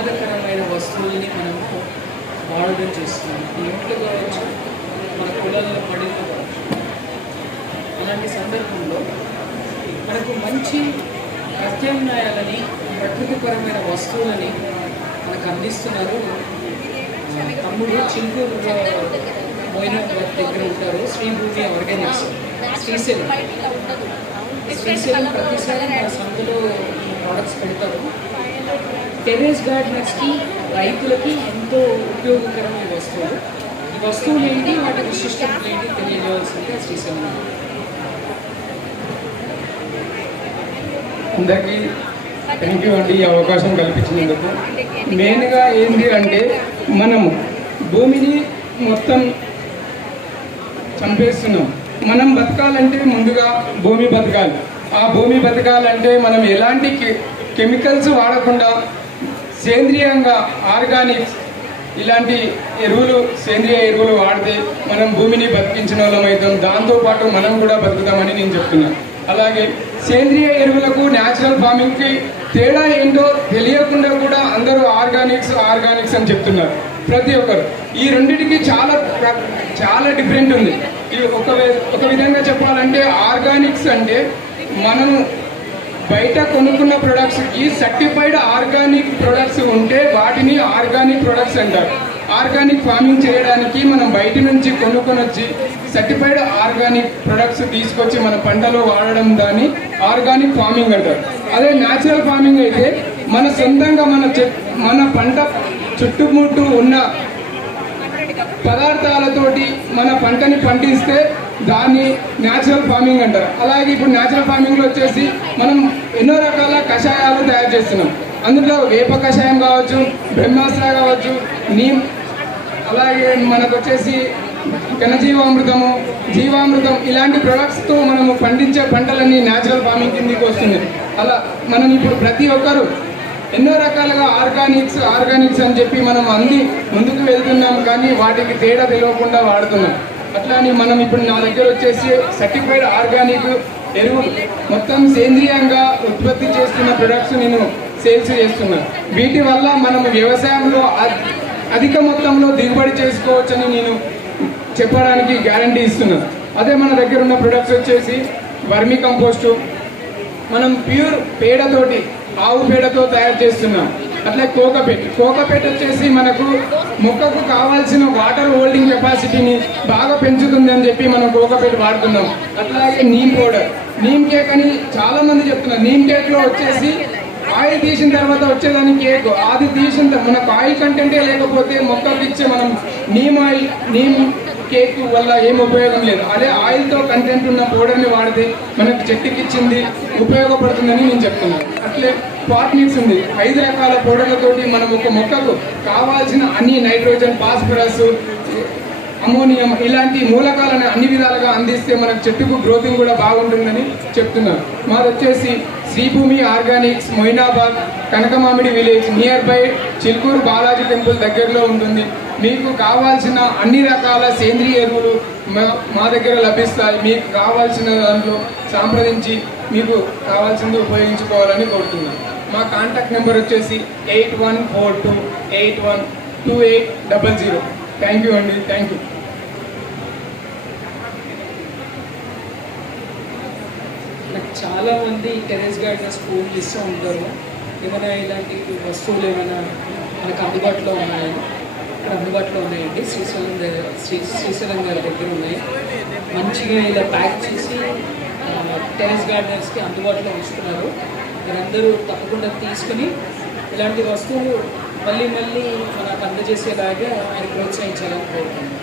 ప్రమాదకరమైన వస్తువుల్ని మనము వాడడం చేస్తున్నాం. ఇంట్లో కావచ్చు, మన పొలాలలో పడిలో కావచ్చు. అలాంటి సందర్భంలో మనకు మంచి ప్రత్యామ్నాయాలని, ప్రకృతిపరమైన వస్తువులని మనకు అందిస్తున్నారు. తమ్ముడు చిలుకూరు మోయినాబాద్ దగ్గర ఉంటారు, శ్రీభూమి ఆర్గానిక్స్, శ్రీశైలం ప్రతిసారి మన సందులో ప్రోడక్ట్స్ పెడతారు. టెర్రస్ గార్డెనర్స్కి, రైతులకి ఎంతో ఉపయోగకరమైన వస్తువులు. ఈ వస్తువులు ఏంటి, వాటి విశిష్టతలు ఏంటి తెలియజేయాల్సిందే శ్రీశైలం. అందరికీ థ్యాంక్ యూ అండి, ఈ అవకాశం కల్పించినందుకు. మెయిన్గా ఏంటి అంటే, మనము భూమిని మొత్తం చంపేస్తున్నాం. మనం బతకాలంటే ముందుగా భూమి బతకాలి. ఆ భూమి బతకాలంటే మనం ఎలాంటి కెమికల్స్ వాడకుండా సేంద్రియంగా ఆర్గానిక్స్ ఇలాంటి ఎరువులు, సేంద్రియ ఎరువులు వాడితే మనం భూమిని బతికించిన వాళ్ళం అవుతాం. దాంతోపాటు మనం కూడా బతుకుతామని నేను చెప్తున్నాను. అలాగే సేంద్రియ ఎరువులకు న్యాచురల్ ఫార్మింగ్కి తేడా ఏంటో తెలియకుండా కూడా అందరూ ఆర్గానిక్స్ అని చెప్తున్నారు ప్రతి ఒక్కరు. ఈ రెండింటికి చాలా డిఫరెంట్ ఉంది. ఇది ఒక విధంగా చెప్పాలంటే, ఆర్గానిక్స్ అంటే మనము బయట కొనుక్కున్న ప్రొడక్ట్స్కి సర్టిఫైడ్ ఆర్గానిక్ ప్రొడక్ట్స్ ఉంటే వాటిని ఆర్గానిక్ ప్రొడక్ట్స్ అంటారు. ఆర్గానిక్ ఫార్మింగ్ చేయడానికి మనం బయట నుంచి కొనుక్కొని వచ్చి సర్టిఫైడ్ ఆర్గానిక్ ప్రొడక్ట్స్ తీసుకొచ్చి మన పంటలో వాడడం దాన్ని ఆర్గానిక్ ఫార్మింగ్ అంటారు. అదే న్యాచురల్ ఫార్మింగ్ అయితే మన సొంతంగా మన పంట చుట్టుముట్టు ఉన్న పదార్థాలతోటి మన పంటని పండిస్తే దాన్ని న్యాచురల్ ఫార్మింగ్ అంటారు. అలాగే ఇప్పుడు న్యాచురల్ ఫార్మింగ్లో వచ్చేసి మనం ఎన్నో రకాల కషాయాలు తయారు చేస్తున్నాం. అందులో వేప కషాయం కావచ్చు, బ్రహ్మాస్త్ర కావచ్చు, నీమ్, అలాగే మనకు వచ్చేసి ఘనజీవామృతము, జీవామృతం, ఇలాంటి ప్రొడక్ట్స్తో మనము పండించే పంటలన్నీ న్యాచురల్ ఫార్మింగ్ కిందకి వస్తున్నాయి. అలా మనం ఇప్పుడు ప్రతి ఒక్కరు ఎన్నో రకాలుగా ఆర్గానిక్స్ అని చెప్పి మనం ముందుకు వెళ్తున్నాం, కానీ వాటికి తేడా తెలియకుండా వాడుతున్నాం. అట్లా అని మనం ఇప్పుడు నా దగ్గర వచ్చేసి సర్టిఫైడ్ ఆర్గానిక్ ఎరువులు మొత్తం సేంద్రియంగా ఉత్పత్తి చేస్తున్న ప్రొడక్ట్స్ నేను సేల్స్ చేస్తున్నాను. వీటి వల్ల మనం వ్యవసాయంలో అధిక మొత్తంలో దిగుబడి చేసుకోవచ్చని నేను చెప్పడానికి గ్యారంటీ ఇస్తున్నాను. అదే మన దగ్గర ఉన్న ప్రొడక్ట్స్ వచ్చేసి వర్మి కంపోస్టు, మనం ప్యూర్ పేడతోటి, ఆవు పేడతో తయారు చేస్తున్నాం. అట్లా కోకోపీట్ వచ్చేసి మనకు మొక్కకు కావాల్సిన వాటర్ హోల్డింగ్ కెపాసిటీని బాగా పెంచుతుంది అని చెప్పి మనం కోకోపీట్ వాడుతున్నాం. అట్లాగే నీమ్ పౌడర్, నీమ్ కేక్ అని చాలా మంది చెప్తున్నారు. నీమ్ కేక్లో వచ్చేసి ఆయిల్ తీసిన తర్వాత వచ్చేదాన్ని కేక్, అది తీసిన మనకు ఆయిల్ కంటెంటే లేకపోతే మొక్కకి ఇచ్చే మనం నీమ్ కేక్ వల్ల ఏం ఉపయోగం లేదు. అదే ఆయిల్తో కంటెంట్ ఉన్న పౌడర్ని వాడితే మనకు చెట్టుకి ఇచ్చింది ఉపయోగపడుతుందని నేను చెప్తున్నాను. అట్లే పాట్ మిక్స్ ఉంది. 5 రకాల పౌడర్లతోటి మనం ఒక మొక్కకు కావాల్సిన అన్ని నైట్రోజన్, ఫాస్ఫరస్, అమోనియం ఇలాంటి మూలకాలను అన్ని విధాలుగా అందిస్తే మనకు చెట్టుకు గ్రోతింగ్ కూడా బాగుంటుందని చెప్తున్నారు. మాది వచ్చేసి Sribhoomi organics, Moinabad, Kanakamamidi village, near by Chilkur Balaji temple దగ్గరలో ఉంటుంది. మీకు కావాల్సిన అన్ని రకాల సేంద్రియ ఎరువులు మా దగ్గర లభిస్తాయి. మీకు కావాల్సిన దాంట్లో సంప్రదించి మీకు కావాల్సింది ఉపయోగించుకోవాలని కోరుతున్నాను. మా కాంటాక్ట్ నెంబర్ వచ్చేసి 8142812800. థ్యాంక్ యూ అండి, థ్యాంక్ యూ. నాకు చాలామంది టెర్రస్ గార్డెనర్స్ ఫోన్లు ఇస్తూ ఉంటారు, ఏమైనా ఇలాంటి వస్తువులు ఏమైనా మనకు అందుబాటులో ఉన్నాయని. ఇక్కడ అందుబాటులో ఉన్నాయండి, శ్రీశైలం గారి దగ్గర ఉన్నాయి. మంచిగా ఇలా ప్యాక్ చేసి టెర్రస్ గార్డెనర్స్కి అందుబాటులో ఉంచుతున్నారు. మీరందరూ తప్పకుండా తీసుకుని ఇలాంటి వస్తువులు మళ్ళీ మనకు అందజేసేలాగా ఆయన ప్రోత్సహించాలని కోరుతున్నాను.